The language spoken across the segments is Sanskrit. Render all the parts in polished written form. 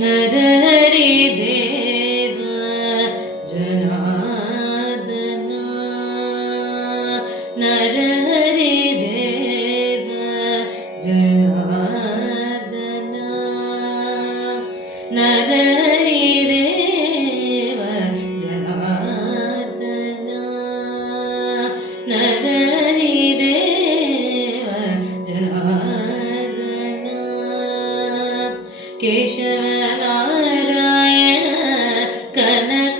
नरहरिदेव जनार्दन नरहरिदेव जनार्दन नरहरिदेव जनार्दन नरहरिदेव जनार्दन केशवनारायण कनकांबरधारी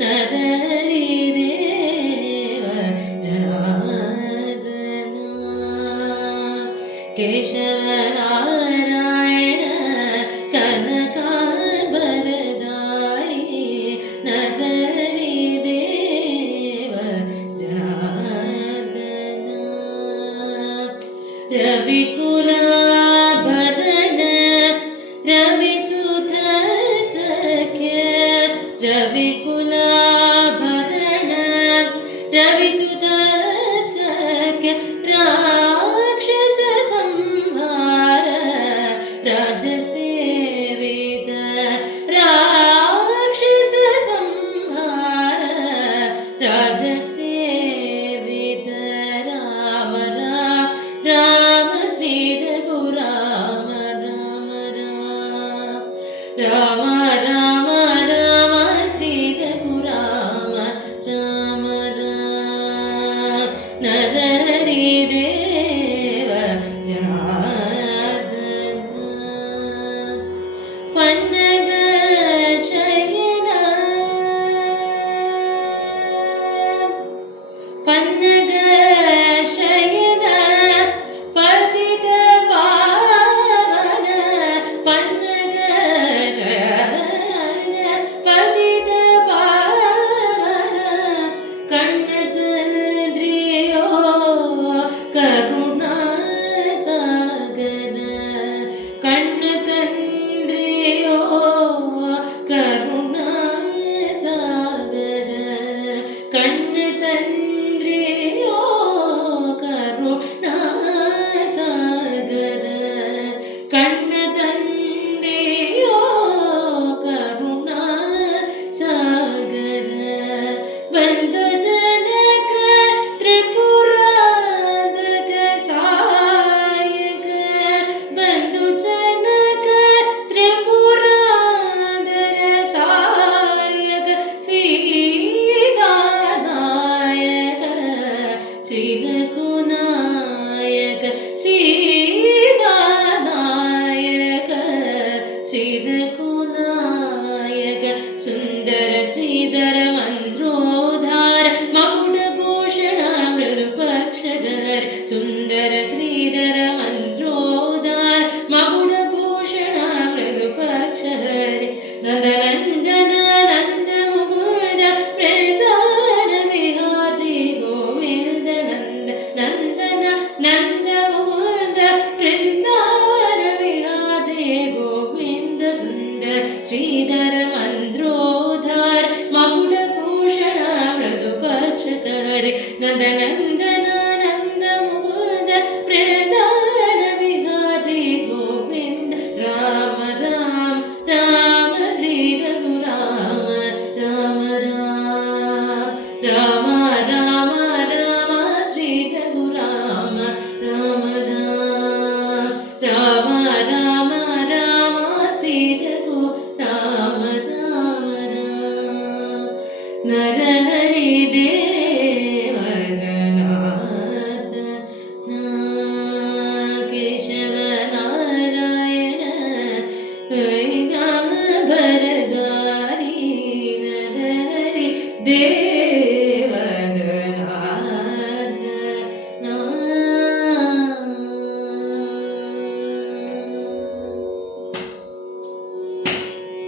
नरहरिदेव जनार्दन केशवनारायण कनकांबरधारी नरहरिदेव जनार्दन रविकुलाभरण रविसुत सख्य रविकुलाभरण रविसुत सख्य राक्षस संहार राजसेवित राक्षस संहार राजसेवित राम राम श्री रघुराम राम राम राम राम श्री रघुराम राम राम नरहरिदेव जनार्दन पन्नग शयन पन्नग शयन पतित पावन पन्नग शयन पतित पावन कण्णतन्द्रियो करुणा सागर कण्णतन्द्रियो करुणा सागर कण्णतन्द्रियो करुणा सागर कण्णतन्द्रियो करुणा सागर बंधु जनक त्रिपुरांतक सायक बंधु जनक त्रिपुरांतर सायक सीतानायक श्रीरघुनायक सीतानायक श्रीरघुनायक सुंदर श्रीधर मंत्रोद्धार मकुटभूषण मृदुपक्षधर सुंदर श्रीधर मंत्रोद्धार मकुटभूषण मृदुपक्षधर नंदनंदन नंद मुकुंद वृंदावन विहारी गोविंद नंद नंदन नंद मुकुंद वृंदावन विहारी गोविंद सुंदर श्रीधर मंत्रोद्धार मकुटभूषण मृदुपक्षधर नंदनंदन नंद मुकुंद वृंदावन विहारी गोविंद राम राम राम श्री रघुराम राम राम राम राम श्री रघुराम राम राम राम राम श्री रघुराम राम नरहरिदेव